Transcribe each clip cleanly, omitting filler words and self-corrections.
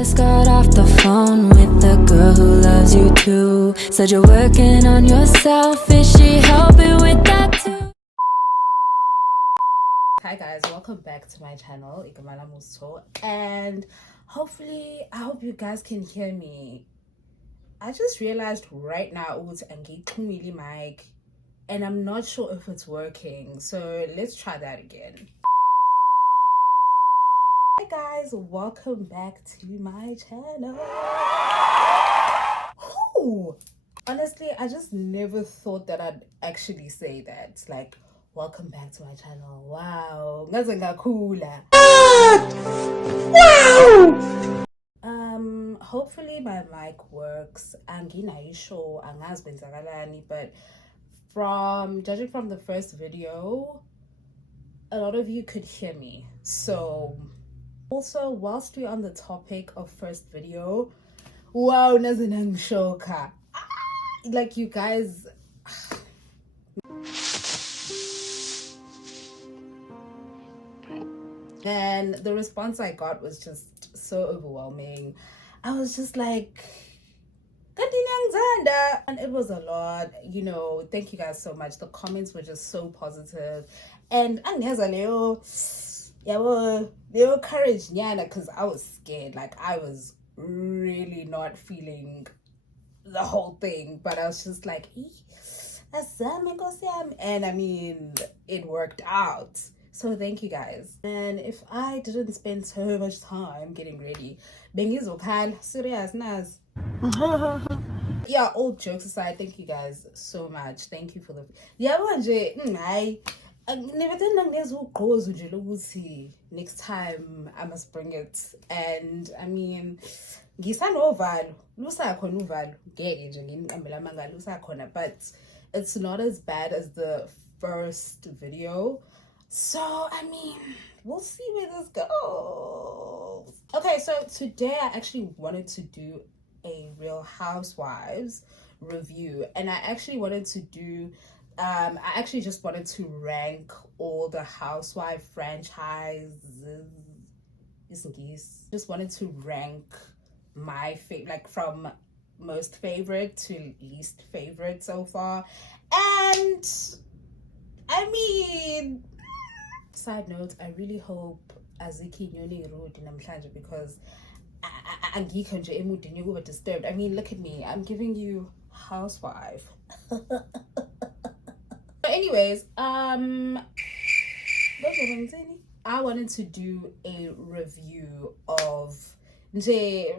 Just got off the phone with the girl who loves you too. Said you're working on yourself. Is she helping with that too? Hi guys, welcome back to my channel, Ikamala Musto, and hopefully, I hope you guys can hear me. I just realized right now it's engaging mic, and I'm not sure if it's working, so let's try that again. Hi guys, welcome back to my channel. Ooh, honestly, I just never thought that I'd actually say that. Like, welcome back to my channel. Wow. Hopefully my mic works. Sure, but from judging from the first video, a lot of you could hear me. So also, whilst we're on the topic of first video, wow, nazinang shoka. Like, you guys, and the response I got was just so overwhelming. I was just like, and it was a lot, you know. Thank you guys so much. The comments were just so positive, and they were courage, because I was scared. Like, I was really not feeling the whole thing, but I was just like, and I mean, it worked out. So thank you guys. And if I didn't spend so much time getting ready, serious Naz. Yeah, all jokes aside, thank you guys so much. Thank you for the next time I must bring it. And I mean, but it's not as bad as the first video. So I mean, we'll see where this goes. Okay, so today I actually wanted to do a Real Housewives review, and I actually wanted to do I actually just wanted to rank all the housewife franchises. Just wanted to rank my like from most favorite to least favorite so far. And I mean, side note, I really hope Aziki Nyoni Road in Amhlanje, because I disturbed. I mean, look at me. I'm giving you housewife. But anyways, I wanted to do a review of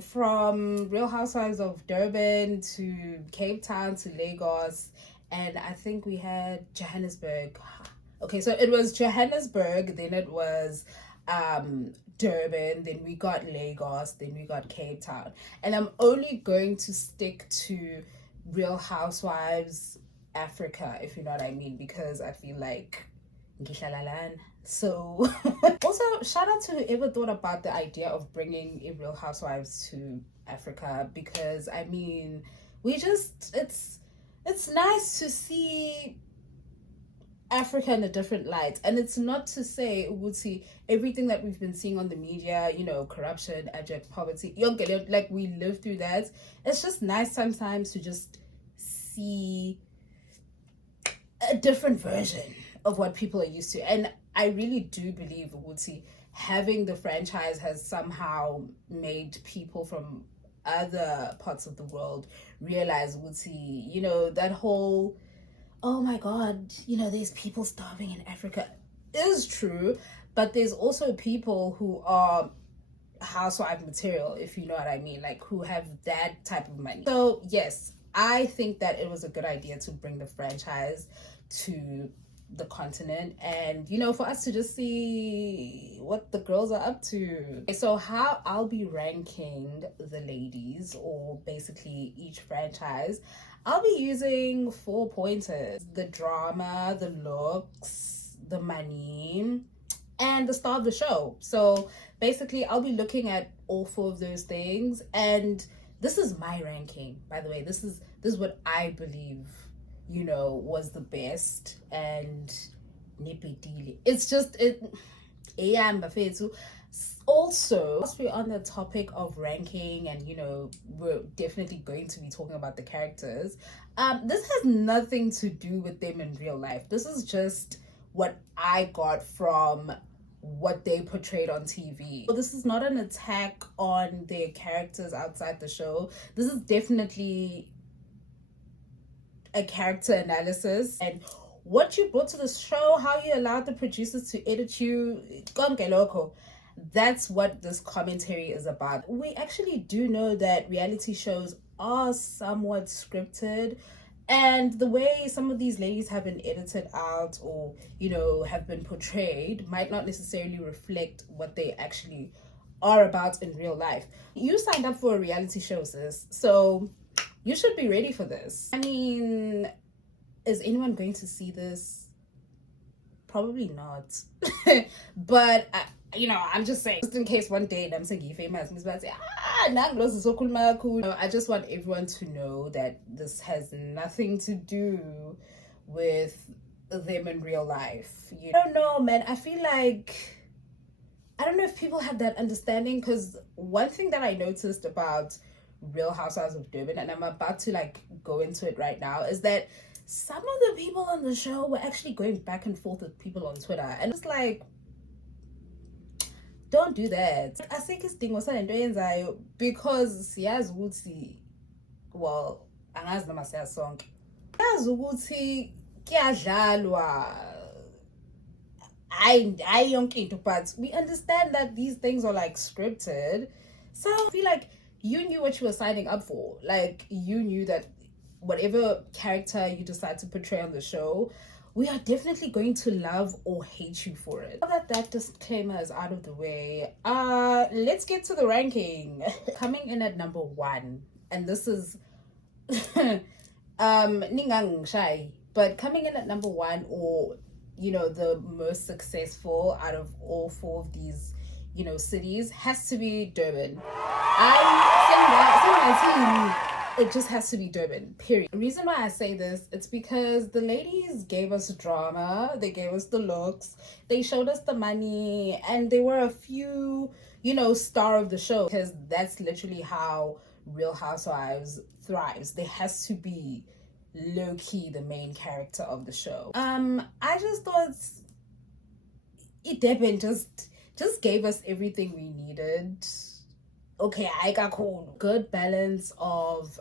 from Real Housewives of Durban to Cape Town to Lagos, and I think we had Johannesburg. Okay, so it was Johannesburg, then it was Durban, then we got Lagos, then we got Cape Town. And I'm only going to stick to Real Housewives Africa, if you know what I mean, because I feel like Ngihlalalan. So also, shout out to whoever thought about the idea of bringing a Real Housewives to Africa, because I mean, it's nice to see Africa in a different light. And it's not to say Uguti, everything that we've been seeing on the media, you know, corruption, abject poverty, like, we live through that. It's just nice sometimes to just see a different version of what people are used to. And I really do believe Uguti, having the franchise has somehow made people from other parts of the world realize Uguti, you know, that whole, oh my god, you know, there's people starving in Africa, is true, but there's also people who are housewife material, if you know what I mean, like, who have that type of money. So yes, I think that it was a good idea to bring the franchise to the continent, and, you know, for us to just see what the girls are up to. So how I'll be ranking the ladies, or basically each franchise, I'll be using 4 pointers: the drama, the looks, the money, and the star of the show. So basically, I'll be looking at all 4 of those things, and this is my ranking, by the way. This is what I believe, you know, was the best. And it's just it. Also, as we're on the topic of ranking, and we're definitely going to be talking about the characters, this has nothing to do with them in real life. This is just what I got from what they portrayed on TV. So this is not an attack on their characters outside the show. This is definitely a character analysis and what you brought to the show, how you allowed the producers to edit you. Konke lokho. That's what this commentary is about. We actually do know that reality shows are somewhat scripted, and the way some of these ladies have been edited out or have been portrayed might not necessarily reflect what they actually are about in real life. You signed up for a reality show, sis, so you should be ready for this. I mean, is anyone going to see this? Probably not. But I'm just saying, just in case one day I'm saying famous, I just want everyone to know that this has nothing to do with them in real life. I don't know, man. I feel like I don't know if people have that understanding, because one thing that I noticed about Real Housewives of Durban, and I'm about to go into it right now, is that some of the people on the show were actually going back and forth with people on Twitter, and it's like, don't do that. I think it's thing was because siyazi ukuthi, well, angazi noma siyasonke, siyazi ukuthi kuyadlalwa, I yonke into, but we understand that these things are scripted. So I feel like you knew what you were signing up for. You knew that whatever character you decide to portray on the show, we are definitely going to love or hate you for it. Now that disclaimer is out of the way, let's get to the ranking. Coming in at number 1, and this is ningang shy, but coming in at number 1, or the most successful out of all 4 of these cities, has to be Durban. I think that it just has to be Durban, period. The reason why I say this, it's because the ladies gave us drama, they gave us the looks, they showed us the money, and they were a few, star of the show, because that's literally how Real Housewives thrives. There has to be low-key the main character of the show. I just thought Durban just gave us everything we needed. Okay, I got cool. Good balance of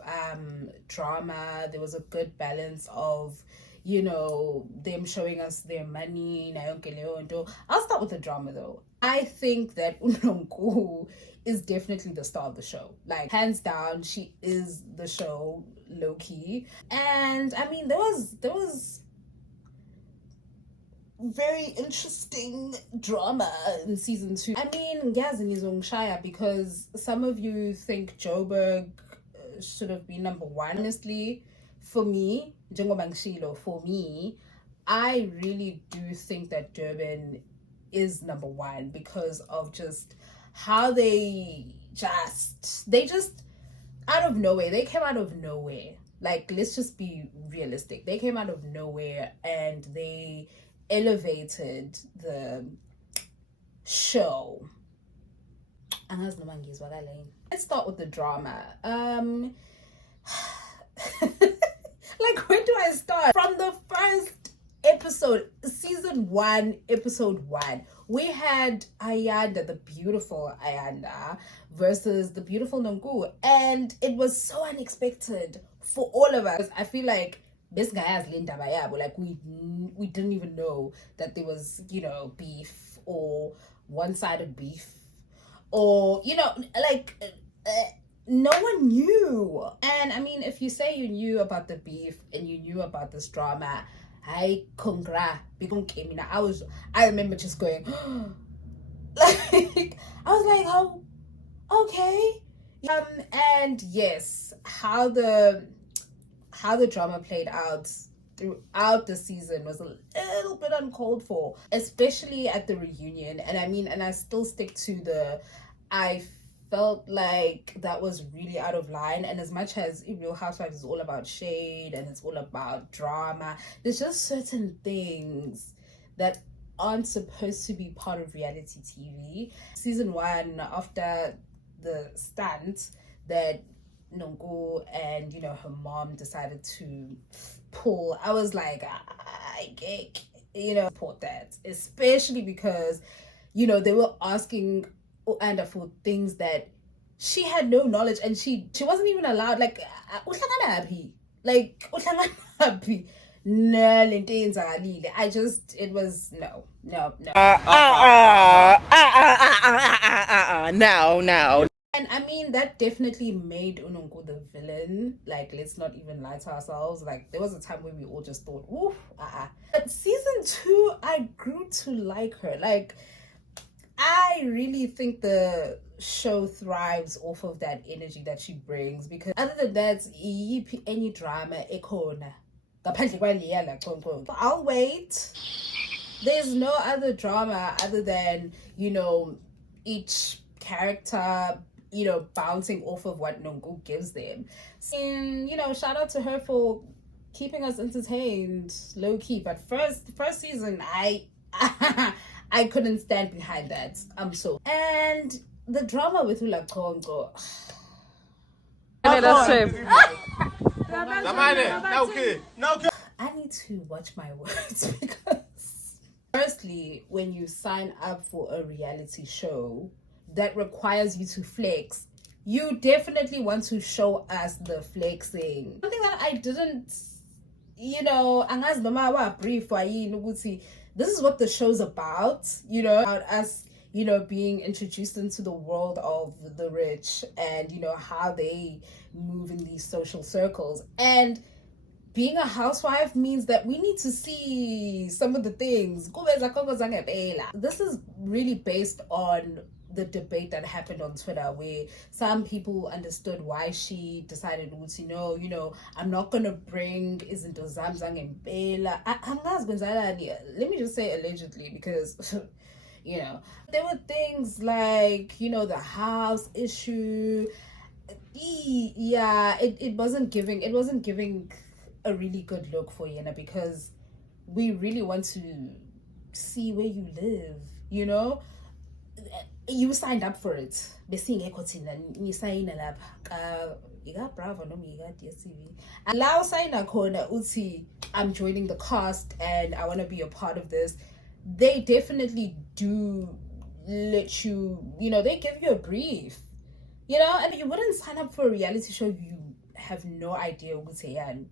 drama. There was a good balance of, them showing us their money. I'll start with the drama though. I think that Unonku is definitely the star of the show. Hands down, she is the show, low key. And I mean, there was very interesting drama in season 2. I mean, Shaya, because some of you think Joburg should have been number 1. Honestly, for me, I really do think that Durban is number 1 because of just how they just out of nowhere. They came out of nowhere. Let's just be realistic. They came out of nowhere and they elevated the show. Let's start with the drama. Where do I start? From the first episode, season 1, episode 1, we had Ayanda, the beautiful Ayanda, versus the beautiful Nonku, and it was so unexpected for all of us. I feel like this guy has Linda Bayabo. We didn't even know that there was, beef or one-sided beef, or no one knew. And I mean, if you say you knew about the beef and you knew about this drama, I remember just going I was like, oh, okay. And yes, how the drama played out throughout the season was a little bit uncalled for, especially at the reunion. And I mean, and I still stick to I felt like that was really out of line. And as much as Real Housewives is all about shade and it's all about drama, there's just certain things that aren't supposed to be part of reality TV. Season 1, after the stunt that Nongo and her mom decided to pull, I was like, I get, support that, especially because they were asking Anda for things that she had no knowledge, and she wasn't even allowed. Like, no, it was no. No. And I mean, that definitely made Unongo the villain. Like, let's not even lie to ourselves. Like, there was a time where we all just thought, oof, But season 2, I grew to like her. Like, I really think the show thrives off of that energy that she brings, because other than that, any drama, I'll wait. There's no other drama other than, each character, bouncing off of what Nongo gives them. And, shout out to her for keeping us entertained, low key. But first season, I couldn't stand behind that. And the drama with Ula Kongo. I need to watch my words, because firstly, when you sign up for a reality show that requires you to flex, you definitely want to show us the flexing. Something that I didn't, this is what the show's about, about us, being introduced into the world of the rich, and, how they move in these social circles. And being a housewife means that we need to see some of the things. This is really based on the debate that happened on Twitter, where some people understood why she decided, I'm not gonna bring izinto zam zangempela. Let me just say allegedly, because there were things like, the house issue. Yeah, it wasn't giving a really good look for Yena, because we really want to see where you live. You signed up for it. You sign up. Bravo no DSTV. Allow sign uti, I'm joining the cast and I want to be a part of this. They definitely do let you, they give you a brief. And you wouldn't sign up for a reality show you have no idea what's here.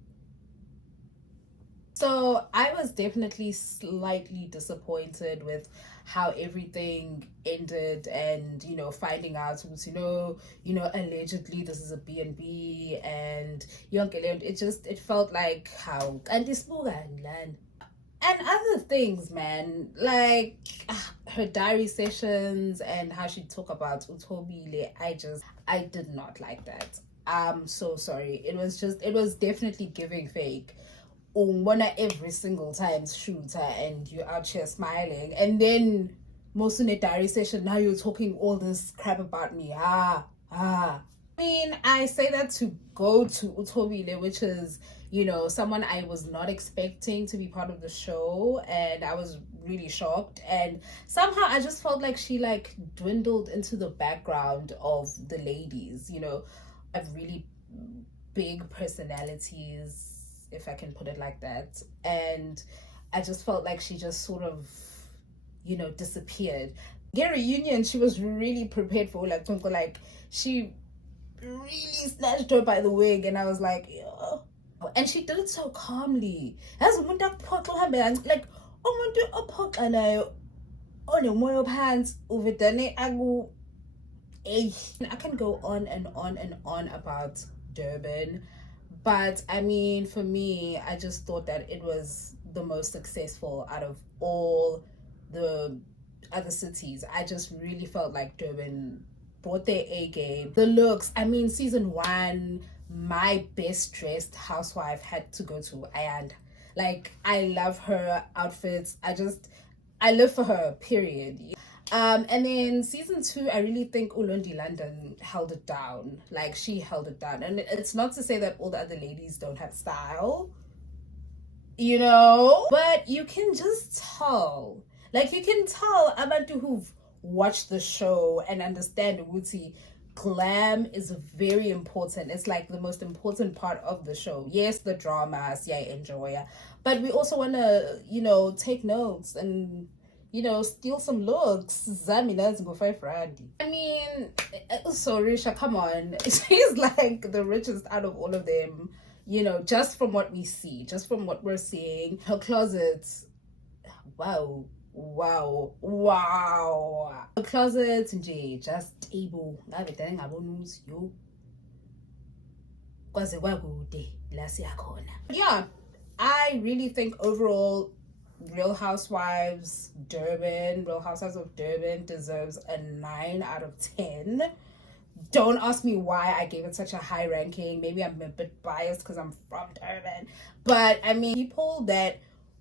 So I was definitely slightly disappointed with how everything ended, and finding out allegedly this is a B&B, and it felt like how and other things, man, like her diary sessions and how she talk about Utobile. I did not like that. I'm so sorry. It was definitely giving fake. Every single time shooter, and you're out here smiling, and then most in a diary session, now you're talking all this crap about me. I mean, I say that to go to Utobile, which is someone I was not expecting to be part of the show, and I was really shocked. And somehow I just felt like she dwindled into the background of the ladies. Have really big personalities, if I can put it like that. And I just felt like she just sort of, disappeared. Get reunion, she was really prepared for Tonko. She really snatched her by the wig, and I was like, yo. And she did it so calmly. As umuntu like umuntu ophoxanayo onemoya phansi uvedane I can go on and on and on about Durban. But I mean, for me, I just thought that it was the most successful out of all the other cities. I just really felt like Durban brought their A game. The looks, I mean, season 1, my best dressed housewife had to go to Ayanda. I love her outfits. I live for her, period. And then season 2, I really think Ulundi London held it down. She held it down. And it's not to say that all the other ladies don't have style, but you can just tell. Like, you can tell abantu who've watched the show and understand ukuthi glam is very important. It's like the most important part of the show. Yes, the drama, yeah, I enjoy it, but we also want to, take notes and steal some looks. Zami, go five Friday. I mean, so Risha, come on. She's like the richest out of all of them, just from what we see, just from what we're seeing. Her closets, wow. Her closets nje just stable. Ngabe dala ngabona ukuthi yo kwaze kwakude la siyakhona. Yeah, I really think overall Real Housewives of Durban deserves a 9 out of 10. Don't ask me why I gave it such a high ranking. Maybe I'm a bit biased because I'm from Durban. But I mean, people that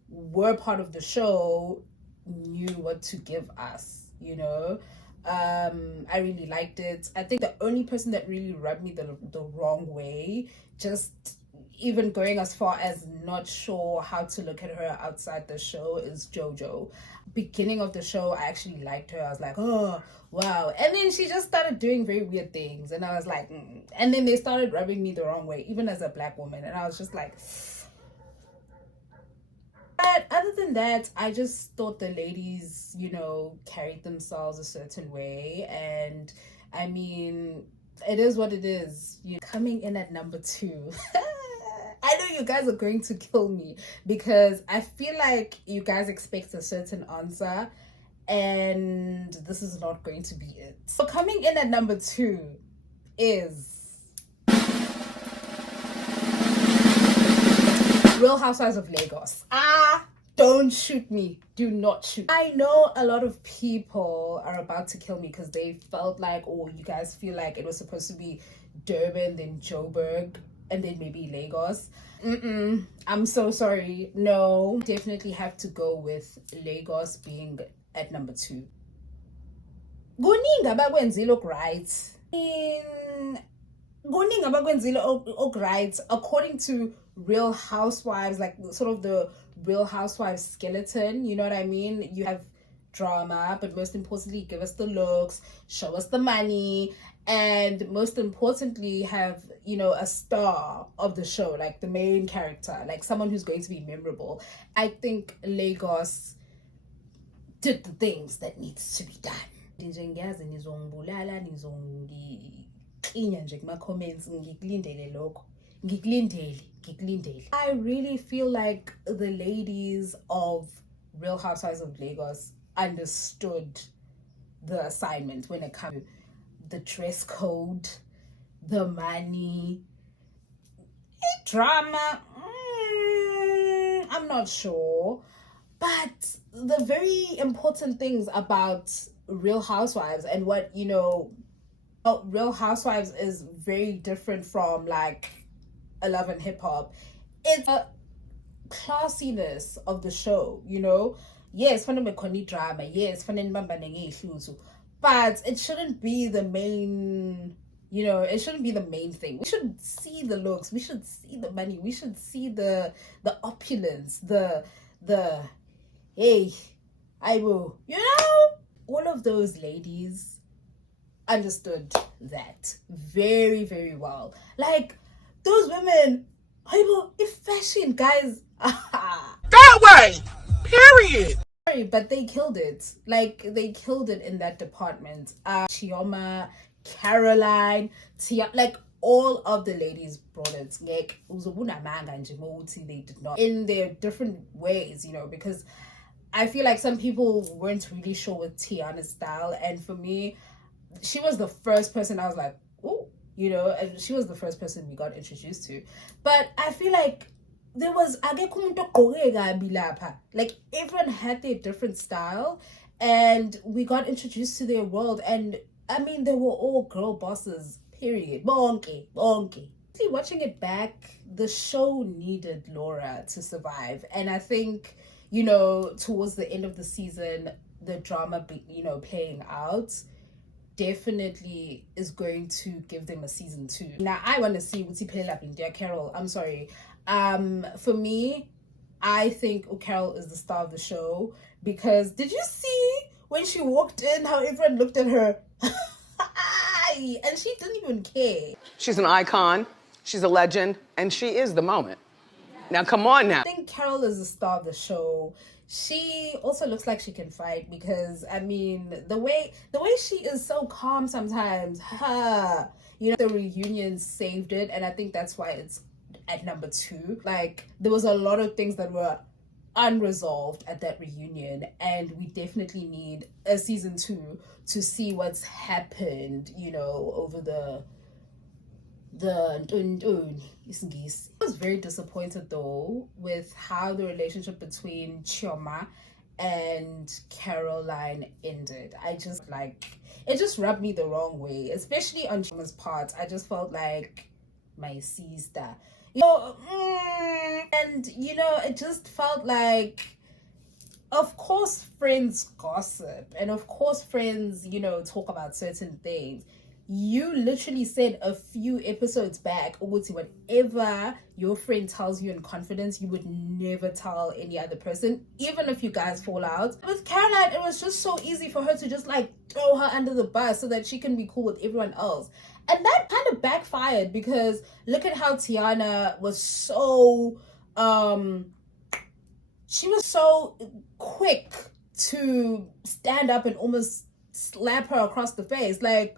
were part of the show knew what to give us, I really liked it. I think the only person that really rubbed me the wrong way, just even going as far as not sure how to look at her outside the show, is JoJo. Beginning of the show, I actually liked her. I was like, oh wow. And then she just started doing very weird things, and I was like, and then they started rubbing me the wrong way, even as a black woman, and I was just like. But other than that, I just thought the ladies, carried themselves a certain way. And I mean, it is what it is. Coming in at number 2. I know you guys are going to kill me because I feel like you guys expect a certain answer and this is not going to be it. So coming in at number 2 is Real Housewives of Lagos. Don't shoot me. Do not shoot. I know a lot of people are about to kill me because they felt like, you guys feel like it was supposed to be Durban, then Joburg, and then maybe Lagos. I'm so sorry. No, definitely have to go with Lagos being at number 2. Kuningi abakwenzile right. Kuningi abakwenzile right according to Real Housewives, like sort of the Real Housewives skeleton, you know what I mean? You have drama, but most importantly, give us the looks, show us the money, and most importantly, have, a star of the show, like the main character, like someone who's going to be memorable. I think Lagos did the things that needs to be done. I really feel like the ladies of Real Housewives of Lagos understood the assignment when it comes to the dress code, the money, drama. I'm not sure. But the very important things about Real Housewives and what, Real Housewives is very different from like I Love and Hip Hop. It's a classiness of the show, Yes, funny drama. Yes, funny but it shouldn't be the main. It shouldn't be the main thing. We should see the looks. We should see the money. We should see the opulence. The hey, I will. All of those ladies understood that very, very well. Like. Those women, if fashion, guys. That way, period. Sorry, but they killed it. Like, they killed it in that department. Chioma, Caroline, Tia, like, all of the ladies brought it. Like, they did not. In their different ways, because I feel like some people weren't really sure with Tiana's style. And for me, she was the first person I was like, oh. And she was the first person we got introduced to. But I feel like there was like everyone had their different style and we got introduced to their world, and I mean they were all girl bosses, period. Bonke. Watching it back, the show needed Laura to survive, and I think towards the end of the season, the drama playing out definitely is going to give them a season 2. Now I want to see Wuti Pelela Bindia Carol. I'm sorry. For me, I think Carol is the star of the show because did you see when she walked in how everyone looked at her? And she didn't even care. She's an icon, she's a legend, and she is the moment. Now, come on now. I think Carol is the star of the show. She also looks like she can fight because, I mean, the way she is so calm sometimes. You know, the reunion saved it, and I think that's why it's at number 2. Like, there was a lot of things that were unresolved at that reunion, and we definitely need a season 2 to see what's happened, you know, over the I was very disappointed though with how the relationship between Chioma and Caroline ended. I just like it just rubbed me the wrong way, especially on Chioma's part. I just felt like my sister, you know, and you know, it just felt like, of course friends gossip and of course friends, you know, talk about certain things. You literally said a few episodes back, Uguti, whatever your friend tells you in confidence, you would never tell any other person, even if you guys fall out. With Caroline, it was just so easy for her to just like throw her under the bus so that she can be cool with everyone else. And that kind of backfired because look at how Tiana was so, she was so quick to stand up and almost slap her across the face. Like,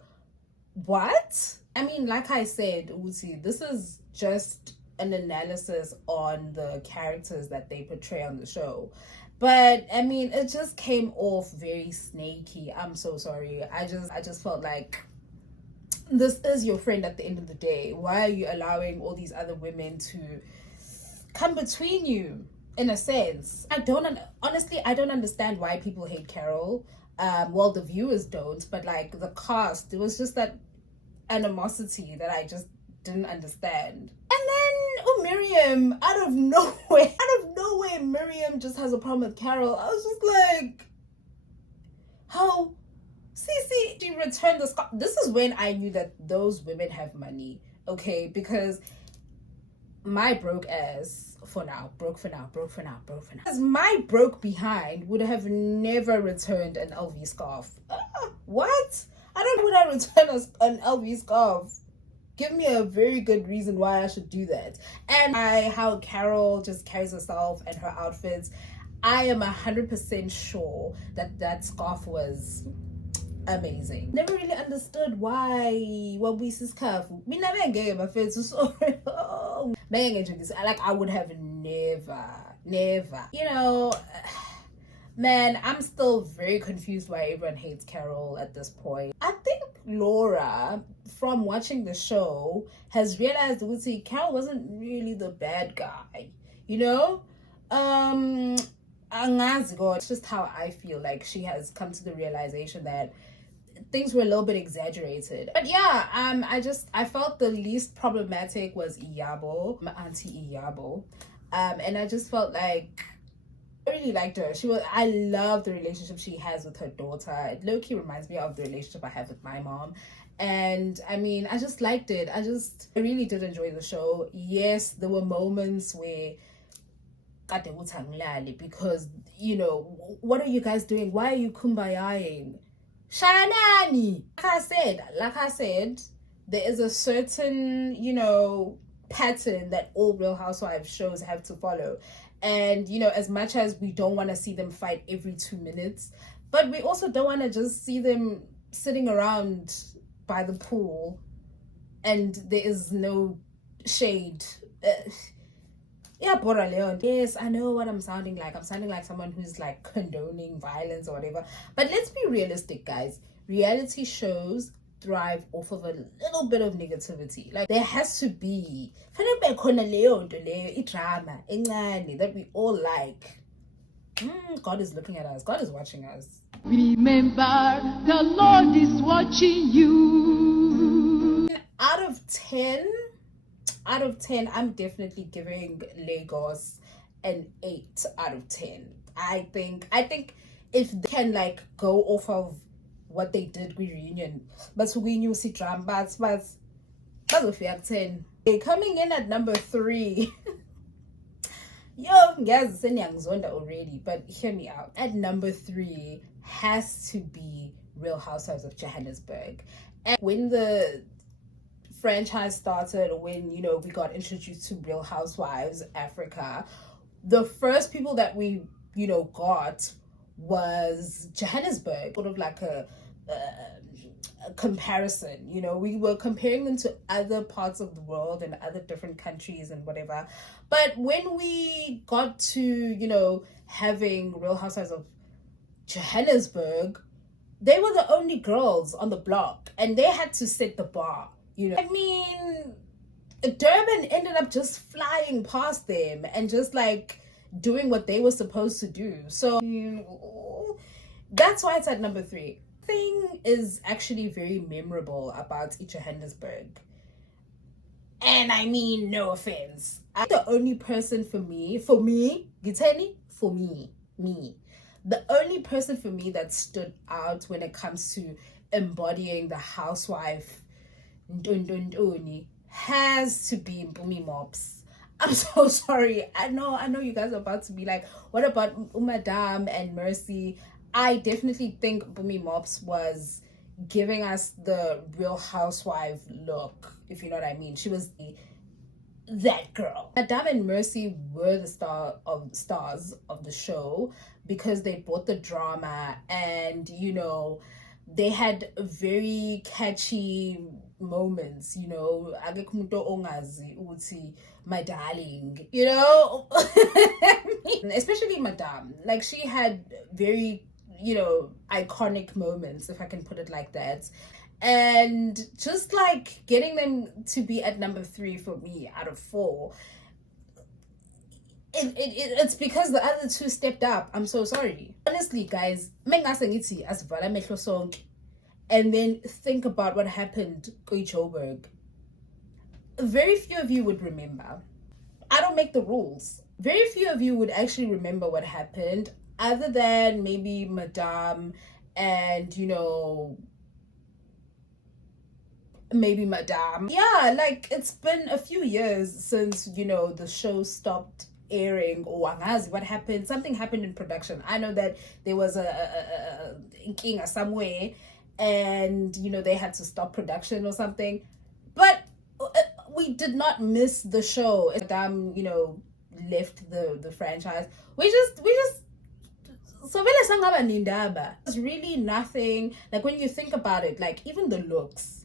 what? I mean, like I said, Uzi, this is just an analysis on the characters that they portray on the show. But I mean, it just came off very snaky. I'm so sorry. I just felt like this is your friend at the end of the day. Why are you allowing all these other women to come between you? In a sense, I don't understand why people hate Carol. Well, the viewers don't, but like the cast, it was just that animosity that I just didn't understand. And then Miriam, out of nowhere, Miriam just has a problem with Carol. I was just like, how? See, she returned the scarf. This is when I knew that those women have money, okay? Because my broke ass, as my broke behind would have never returned an LV scarf. What? I don't know when I return an LV scarf. Give me a very good reason why I should do that. And how Carol just carries herself and her outfits, I am 100% sure that scarf was amazing. Never really understood why when we see scarf, we never gave my face so like I would have never, you know. Man, I'm still very confused why everyone hates Carol at this point. I think Laura, from watching the show, has realized that Carol wasn't really the bad guy, you know? It's just how I feel. Like she has come to the realization that things were a little bit exaggerated. But yeah, I felt the least problematic was Iyabo, my auntie Iyabo. And I just felt like I really liked her. I love the relationship she has with her daughter. It low-key reminds me of the relationship I have with my mom. And I mean, I just liked it. I really did enjoy the show. Yes, there were moments where because, you know, what are you guys doing? Why are you kumbayaing? Shanani! Like I said, there is a certain, you know, pattern that all Real Housewives shows have to follow. And, you know, as much as we don't want to see them fight every 2 minutes, but we also don't want to just see them sitting around by the pool and there is no shade. Yeah, Bora Leon. Yes, I know what I'm sounding like. I'm sounding like someone who's like condoning violence or whatever. But let's be realistic, guys. Reality shows thrive off of a little bit of negativity. Like there has to be drama that we all like. God is looking at us. God is watching us. Remember, the Lord is watching you. Out of 10, I'm definitely giving Lagos an 8 out of 10. I think if they can like go off of what they did with reunion, but we knew see drama, but 10. Coming in at number 3. Yo, guys, already, but hear me out. At number 3 has to be Real Housewives of Johannesburg. And when the franchise started, when we got introduced to Real Housewives Africa, the first people that we got was Johannesburg, sort of like a comparison. We were comparing them to other parts of the world and other different countries and whatever. But when we got to having Real Housewives of Johannesburg, they were the only girls on the block and they had to set the bar. I mean, Durban ended up just flying past them and just like doing what they were supposed to do. So that's why it's at number 3. Thing is actually very memorable about Johannesburg. And I mean, no offense, I'm the only person me, the only person for me that stood out when it comes to embodying the housewife has to be Mpumi Mops. I'm so sorry. I know you guys are about to be like, what about Madame and Mercy? I definitely think Mpumi Mops was giving us the Real Housewife look, if you know what I mean. She was that girl. Madame and Mercy were the stars of the show because they brought the drama and they had very catchy moments. My darling, especially Madame, like she had very iconic moments, if I can put it like that. And just like getting them to be at number 3 for me out of 4, it's because the other 2 stepped up. I'm so sorry. Honestly, guys, and then think about what happened in Joburg. Very few of you would remember. I don't make the rules. Very few of you would actually remember what happened, other than maybe Madame and maybe Madame. Yeah, like it's been a few years since the show stopped airing, or what happened. Something happened in production. I know that there was a inking somewhere and they had to stop production or something, but we did not miss the show. Madame left the franchise. We just so it's really nothing. Like when you think about it, like even the looks,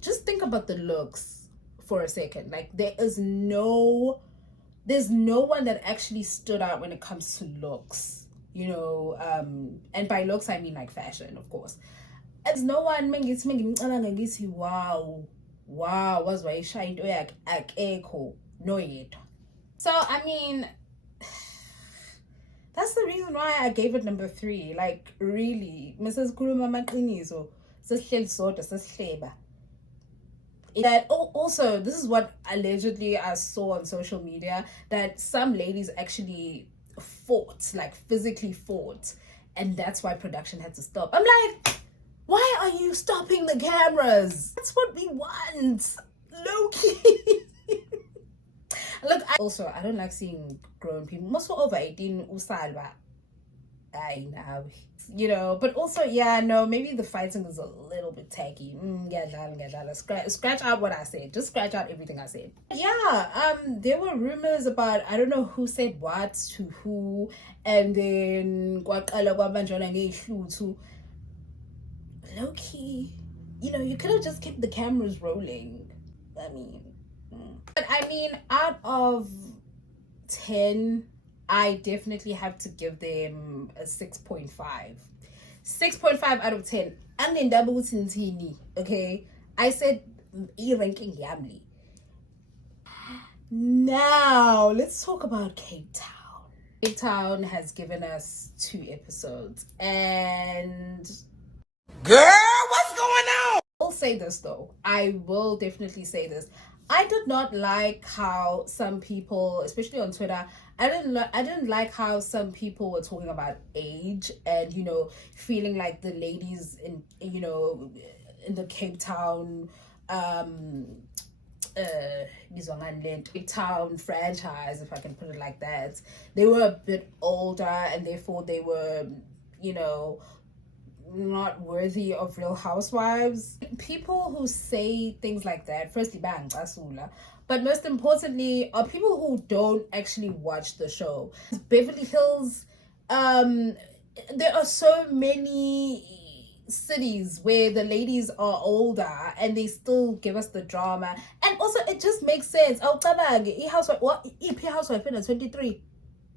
just think about the looks for a second. Like there's no one that actually stood out when it comes to looks, and by looks I mean like fashion, of course. There's no one wow was why shine echo no yet. So I mean, that's the reason why I gave it number 3. Like really, Mrs. Kuruma Maqiniso that also, this is what allegedly I saw on social media, that some ladies actually fought, like physically fought, and that's why production had to stop. I'm like, why are you stopping the cameras? That's what we want, low-key. Look, I don't like seeing grown people. Most over 18 usalwa. I know. But also, maybe the fighting is a little bit tacky. Scratch out what I said. Just scratch out everything I said. There were rumors about, I don't know who said what to who, and then low-key, you could have just kept the cameras rolling. I mean, out of 10, I definitely have to give them a 6.5. 6.5 out of 10. And then double tintini, okay? I said e-ranking yamly. Now, let's talk about Cape Town. Cape Town has given us 2 episodes, and girl, what's going on? I'll say this though. I will definitely say this. I did not like how some people, especially on Twitter, I didn't like how some people were talking about age and feeling like the ladies in the Cape Town Big Town franchise, if I can put it like that. They were a bit older and therefore they were, you know, not worthy of Real Housewives. People who say things like that, firstly, bang, asula. But most importantly, are people who don't actually watch the show. Beverly Hills, there are so many cities where the ladies are older and they still give us the drama, and also it just makes sense. Oh, housewife, what EP housewife in 23?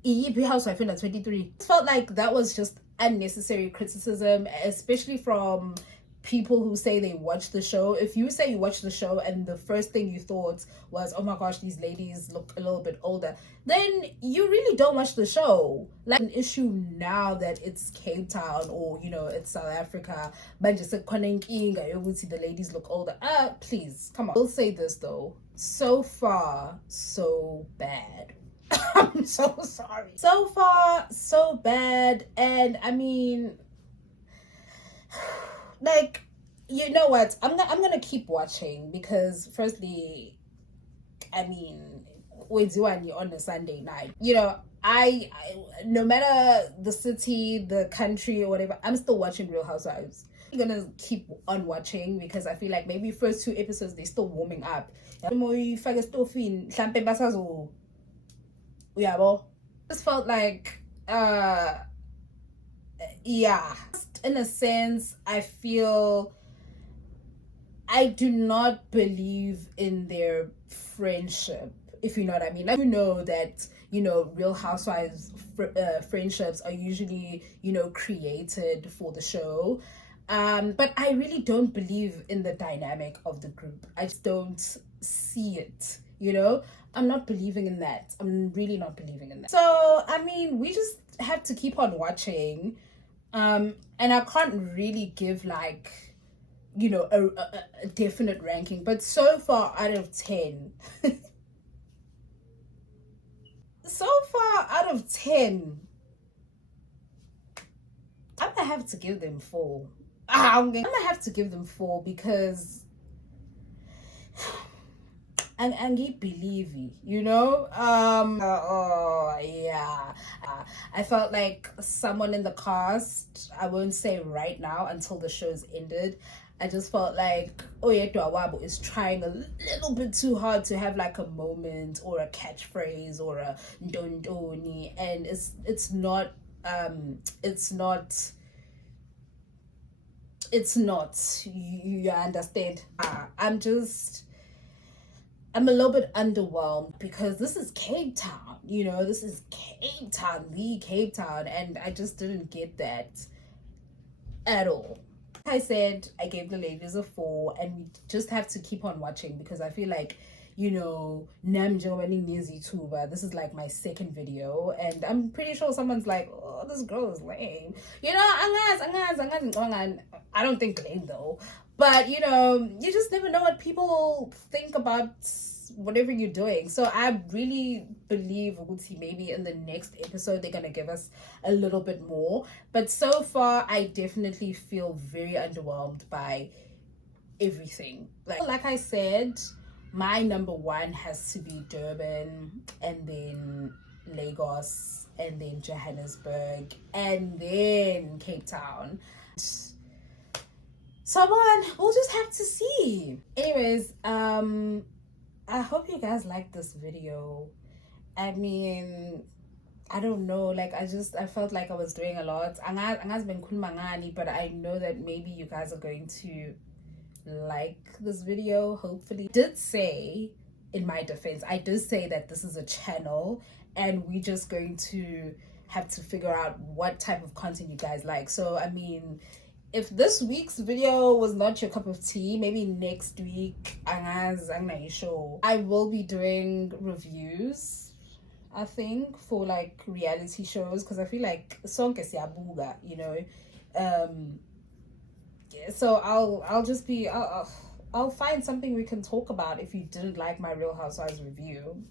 EP housewife in 23. It felt like that was just unnecessary criticism, especially from people who say they watch the show. If you say you watch the show and the first thing you thought was, oh my gosh, these ladies look a little bit older, then you really don't watch the show. Like an issue now that it's Cape Town or, you know, it's South Africa, but just the ladies look older. Please, come on. I'll say this though, so far so bad. I'm so sorry. So far so bad. And I mean, like, you know what, I'm gonna keep watching, because firstly, I mean, on a Sunday night, you know, I no matter the city, the country or whatever, I'm still watching Real Housewives. I'm gonna keep on watching because I feel like maybe first 2 episodes they're still warming up. Just felt like yeah, in a sense, I feel I do not believe in their friendship, if you know what I mean. Like, you know that, you know, Real Housewives friendships are usually, you know, created for the show. But I really don't believe in the dynamic of the group. I just don't see it, you know? I'm not believing in that. I'm really not believing in that. So, I mean, we just have to keep on watching. And I can't really give, like, you know, a definite ranking. But so far, out of 10... so far, out of 10... I'm gonna have to give them 4. I'm gonna have to give them 4 because and believe it, you know. Oh yeah, I felt like someone in the cast, I won't say right now until the show's ended, I just felt like Oyedo Awabo is trying a little bit too hard to have like a moment or a catchphrase or a ndondoni, and it's not you understand. I'm a little bit underwhelmed because this is Cape Town, you know, this is Cape Town, the Cape Town, and I just didn't get that at all. Like I said, I gave the ladies a 4, and we just have to keep on watching because I feel like, you know, Namjo winning Tuba, this is like my 2nd video, and I'm pretty sure someone's like, oh, this girl is lame. You know, I don't think lame though. But, you know, you just never know what people think about whatever you're doing. So I really believe maybe in the next episode they're going to give us a little bit more. But so far, I definitely feel very underwhelmed by everything. Like I said, my number 1 has to be Durban, and then Lagos, and then Johannesburg, and then Cape Town. So we'll just have to see. Anyways, I hope you guys liked this video. I mean, I don't know, like I felt like I was doing a lot. But I know that maybe you guys are going to like this video, hopefully. I did say, in my defense, I did say that this is a channel and we're just going to have to figure out what type of content you guys like. So I mean, if this week's video was not your cup of tea, maybe next week I will be doing reviews, I think, for like reality shows, because I feel like sonke siyabuka, you know. So I'll find something we can talk about if you didn't like my Real Housewives review.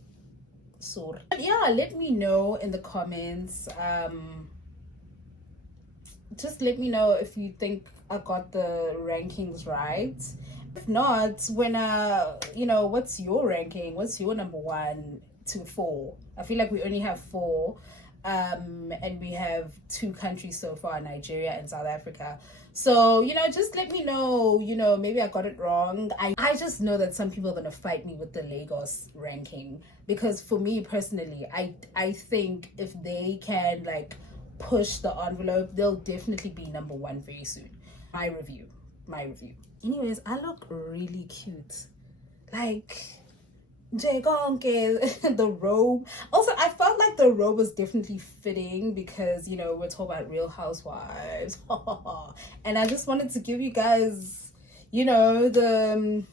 So yeah, let me know in the comments. Just let me know if you think I got the rankings right, If not, when what's your ranking? What's your number 1 to 4? I feel like we only have 4, and we have 2 countries so far, Nigeria and South Africa. So, just let me know, maybe I got it wrong. I just know that some people are going to fight me with the Lagos ranking, because for me personally, I think if they can like push the envelope, they'll definitely be number 1 very soon. My review. Anyways, I look really cute. Like, the robe. Also, I felt like the robe was definitely fitting because, we're talking about Real Housewives. And I just wanted to give you guys, the...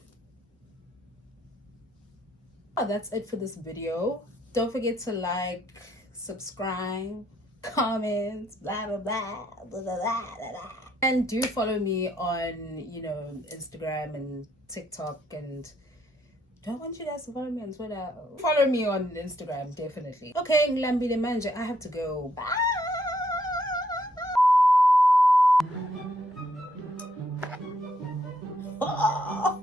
that's it for this video. Don't forget to like, subscribe, comment, blah, blah, blah, blah, blah, blah, blah. And do follow me on, Instagram and TikTok, and do I want you guys to follow me on Twitter? Follow me on Instagram, definitely. Okay, Nglambile Manje, I have to go. Bye! Oh!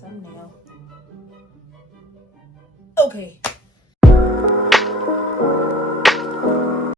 Thumbnail. Okay.